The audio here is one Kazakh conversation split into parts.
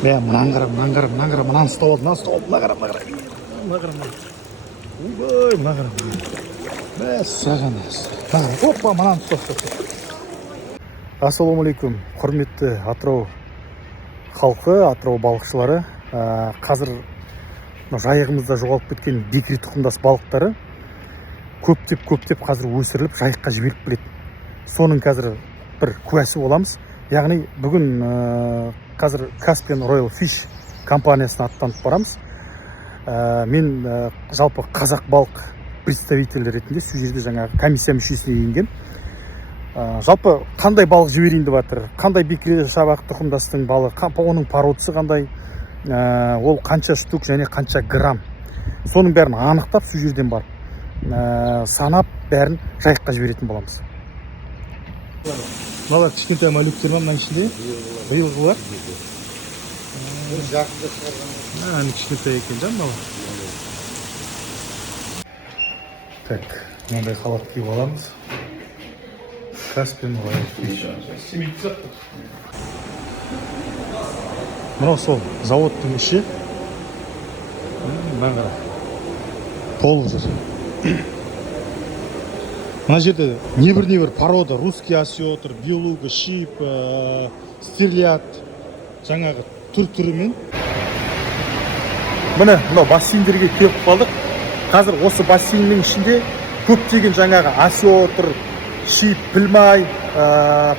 Мынаны ұстап алды, опа, мынаны ұстап. Ассалаумалейкум, құрметті Атырау халқы, Атырау балықшылары. Қазір жайығымызда жоғалып кеткен бекіре тұқымдас балықтары көптеп қазір өсіріліп жайыққа жіберіліп келеді. Соның қазір бір куәсі боламыз. Яғни бүгін қазір Caspian Royal Fish компаниясына аттанып барамыз. Мен жалпы қазақ балық представителі ретінде сол жерде жаңағы комиссия мүшесіне енген. Жалпы қандай балық жіберейін деп жатыр, қандай бекіре шабақ тұқымдастың балы, оның породасы қандай, ол қанша штук және қанша грамм, соның бәрін анықтап сол жерден барып санап бәрін жайыққа жіберетін боламыз. Мына кішкентай малюктер ма мына ішінде? Биылғылар? Кішкентай екен жан мынау. Так, мынандай халат киіп аламыз. Caspian Royal Fish. Мынау сол заводтың іші. Мына қара. Толық жүр. Мына жерде небір порода, русский осетр, белуга, шип, стерлядь, жаңағы түр-түрімен. Міне мынау бассейндерге келіп қалдық. Қазір осы бассейннің ішінде көптеген жаңағы осетр, шип, пілмай,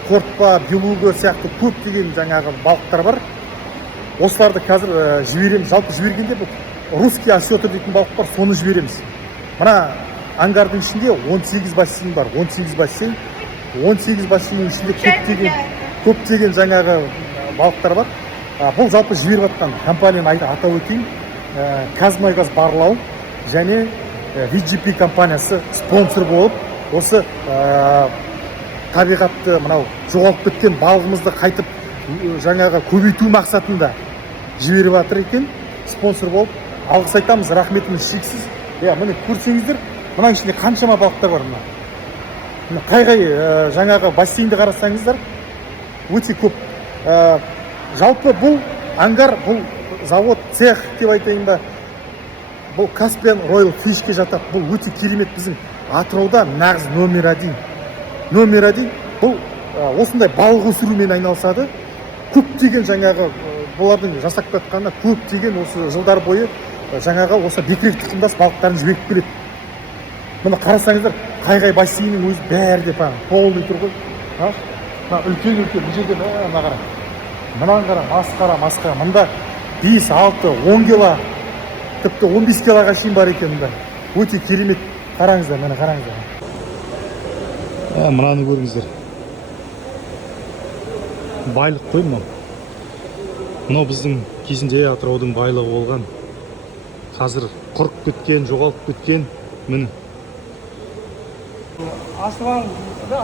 қортпа, белуга сияқты көптеген жаңағы балықтар бар. Осыларды қазір жібереміз. Жалпы жібергенде бұл русский осетр дейтін балық бар, соны жібереміз. Мына ангардың ішінде 18 бассейн бар, 18 бассейн. 18 бассейннің ішінде көптеген жаңағы балықтар бар. Бұл жалпы жіберіп жатқан компанияны атап өтейін. Қазмайгаз барлау және VGP компаниясы спонсор болып, осы табиғатты мынау жоғалып кеткен балығымызды қайтып жаңағы көбейту мақсатында жіберіп жатыр екен. Спонсор болып алғыс айтамыз, рахметіміз шексіз. Міне көрсеңіздер, мына ішінде қаншама балықтар бар. Мына қай жаңағы бассейнді қарасаңыздар, өте көп. Жалпы бұл ангар, бұл завод, цех деп айтайын ба, бұл Caspian Royal Fish'ке жатады. Бұл өте керемет біздің Атырауда нағыз номер один. Бұл осындай балық өсірумен айналысады. Көптеген жаңағы бұлардың жасап жатқанына көптеген осы жылдар бойы жаңағы осы бекіре тұқымдас балықтарын жіберіп келеді. Мына қарасаңыздар, қай бассейннің өзі бәрі де полный тұр ғой. Үлкен бұл жерде мына қара. Мынаны қара, масқара. Мында 5, 6, 10 кило, тіпті 15 килоға шейін бар екен мында. Өте керемет. Қараңыздар, мені қараңыздар. Мынаны көріңіздер. Байлық қой мынау. Мынау біздің кезінде Атыраудың байлығы болған. Қазір құрып кеткен, жоғалып кеткен. Міне. Аслан ғой.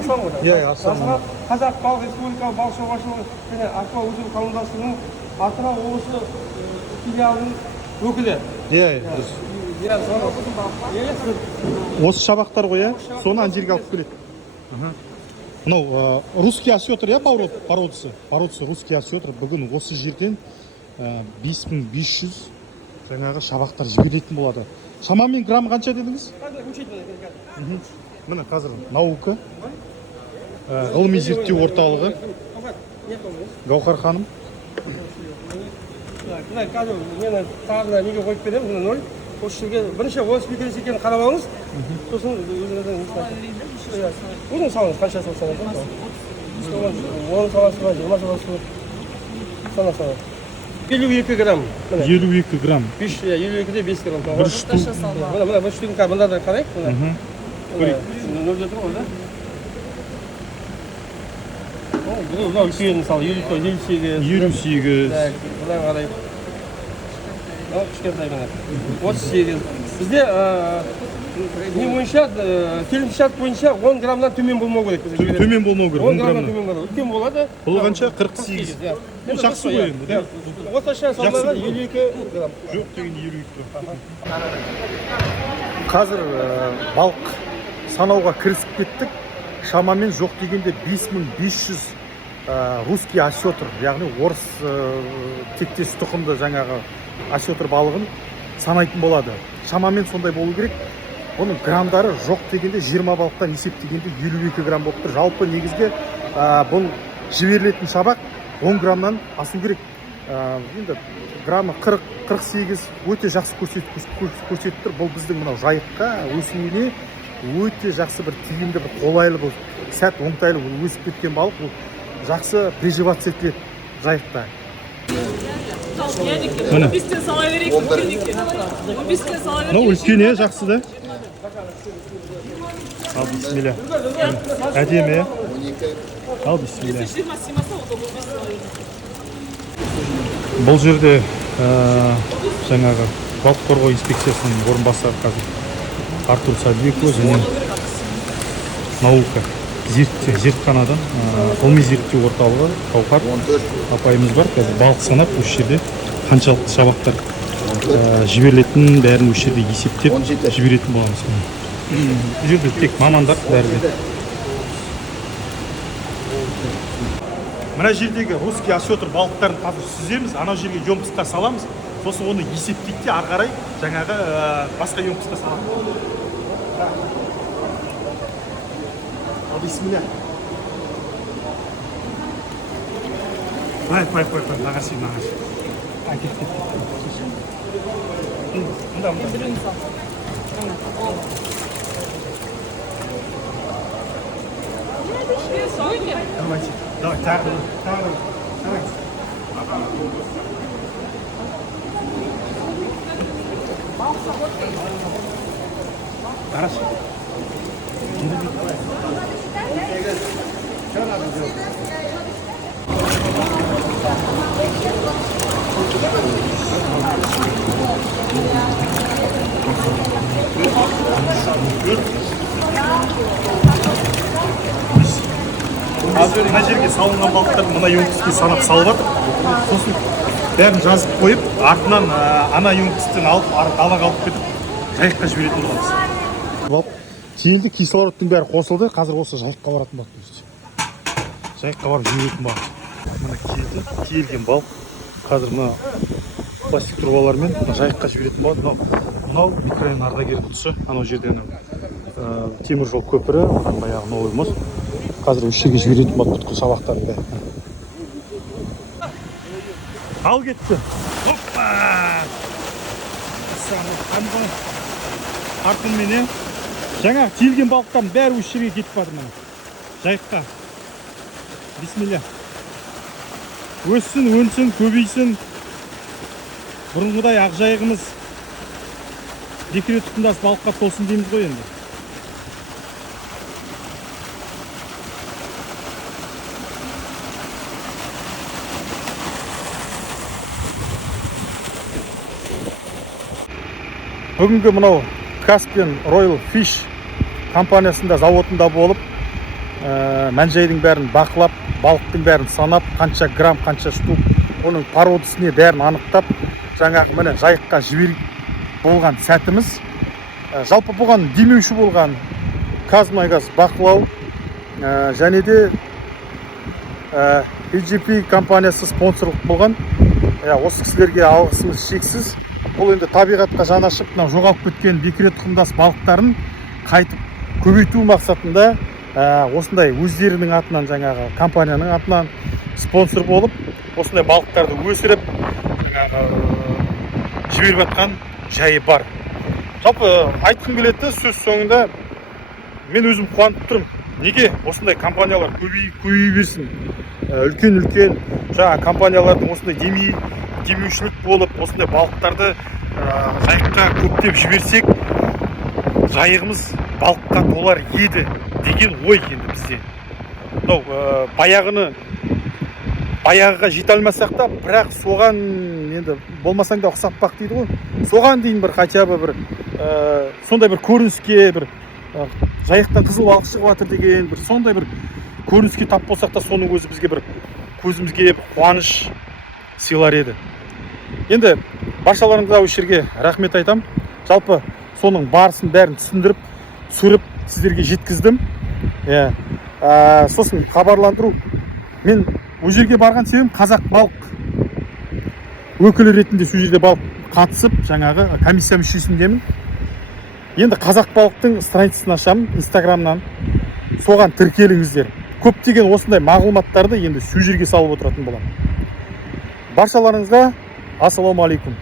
Аслан. Қазақ балық республикалық балық шаруашылығы және Атырау өсіру қауымдастығының Атырау облысы филиалының өкілі. Осы шабақтар ғой, соны ана жерге алып келеді. Мынау русский осетр, породасы русский осетр. Бүгін осы жерден 5500 жаңағы шабақтар жіберетін болады. Шамамен грамм қанша дедіңіз? Міне қазір наука, ғылыми зерттеу орталығы. Гаухар ханым. Қазір мені тағына неге қойып беремін, 0. Осы жерге бірінші 30 бекересі екенін қарап алыңыз. Сосын өзің салыңыз, қанша салсаңыз. 10 саласы ба, 20 саласы ба. Сала. 52 грамм. 52 грамм. 52-де 5 грамм. Бір штук. Мына бір штуктың мында да қарайық. Көрейік. 0-де тұр ғой, да? Бұл үлкен мысалы 58. 58. Бұдан қарайық. Кішкентай ғана. 38. Бізде не бойынша, келісімшарт бойынша 10 граммнан төмен болмау керек. Төмен болмау керек. 10 граммнан төмен болмау. Үлкен болады. Бұл қанша? 48. Бұл жақсы ғой енді. Орташа салмағы 52 грамм. Жоқ деген 52. Қазір балық санауға кірісіп кеттік. Шамамен жоқ дегенде 5500 русский осетр, яғни орыс тектес тұқымды жаңағы осетр балығын санайтын болады. Шамамен сондай болу керек. Оның грамдары жоқ дегенде 20 балықтан есептегенде 52 грамм болып тұр. Жалпы негізге бұл жіберілетін шабақ 10 граммнан асу керек. Енді граммы 40-48 өте жақсы көрсетіп тұр. Бұл біздің мынау жайыққа өсуіне өте жақсы бір тиімді, бір қолайлы, бұл сәт оңтайлы өсіп кеткен балық. Бұл жақсы приживаться етіледі жайықта. Міне. 15-тен сала берейік. 15-тен сала берейік. Үлкені жақсы да. Ал, бисмилля. Әдемі. Ал, бисмилля. Бұл жерде жаңағы балық қорғау инспекциясының орынбасары қазір Артур Садбеков және наука зертханадан ғылыми зерттеу орталығы Қауқар апайымыз бар. Қазір балық санап осы жерде қаншалықты шабақтар жіберілетінін бәрін осы жерде есептеп жіберетін боламыз. Бұл жерде тек мамандар бәрі. Мына жердегі русский осетр балықтарын қазір сүземіз, анау жерге емкістер саламыз. Сосын оны есептейді де ары қарай жаңағы басқа емкістер саламыз. Бисмилля. Қой, нағашы. Мұнда. Давай, тағы. Хорошо. Қазір мына жерге салынған балықтарды мына емкістке санап салып жатыр. Сосын бәрін жазып қойып, артынан ана емкістен алып, далаға алып кетіп, жайыққа жіберетін боламыз. Тиелді кислородтың бәрі қосылды. Қазір осы жайыққа баратын балық. Жайыққа барып жіберетін балық. Мына тиелген балық. Қазір мына пластик трубалармен жайыққа жіберетін балық. Мынау микрорайон ардагердің тұсы. Анау жерден темір жол көпірі, баяғы новый мост. Қазір осы жерге жіберетін балық бүткіл шабақтарды. Ал кетті. Оппа! Артынменен жаңа тиелген балықтардың бәрі осы жерге кетіп барды мына. Жайыққа. Бисмилля. Өссін, өнсін, көбейсін. Бұрынғыдай ақ жайығымыз бекіре тұқымдас балыққа толсын дейміз ғой енді. Бүгінгі мынау Caspian Royal Fish компаниясында заводында болып, мән-жайдың бәрін бақылап, балықтың бәрін санап, қанша грамм, қанша штук, оның породасына бәрін анықтап, жаңағы міне жайыққа жіберіп болған сәтіміз. Жалпы бұған демеуші болған Қазмұнайгаз бақылау және де PGP компаниясы спонсорлық болған. Осы кісілерге алғысымыз шексіз. Бұл енді табиғатқа жанашып, жоғалып кеткен бекіре тұқымдас балықтарын қайтып көбейту мақсатында осындай өздерінің атынан, жаңағы компанияның атынан спонсор болып, осындай балықтарды өсіріп жіберіп жатқан жайы бар. Жалпы айтқым келеді, сөз соңында мен өзім қуанып тұрмын. Неге осындай компаниялар көбейе берсін? Үлкен жаңа компаниялардың осындай демеушілік болып, осындай балықтарды жайыққа көптеп жіберсек, жайығымыз балыққа толар еді деген ой енді бізде. Баяғыға жете алмасақ та, бірақ соған енді болмасаң да ұқсап бақ дейді ғой. Соған дейін бір хотя бы бір сондай бір көрініске, бір жайықтан қызыл балық шығып жатыр деген бір сондай бір көрініске тап болсақ та, соның өзі бізге бір көзімізге қуаныш сыйлар еді. Енді баршаларыңызға осы жерге рахмет айтам. Жалпы соның барысын бәрін түсіндіріп, түсіріп сіздерге жеткіздім. Сосын хабарландыру Мен ол жерге барған себебім қазақ балық өкілі ретінде сол жерде балық қатысып, жаңағы комиссия мүшесіндемін. Енді қазақ балықтың страницасын ашамын инстаграмнан, соған тіркеліңіздер. Көптеген осындай мағлұматтарды енді сол жерге салып отыратын боламын. Баршаларыңызға ассалаумағалейкум.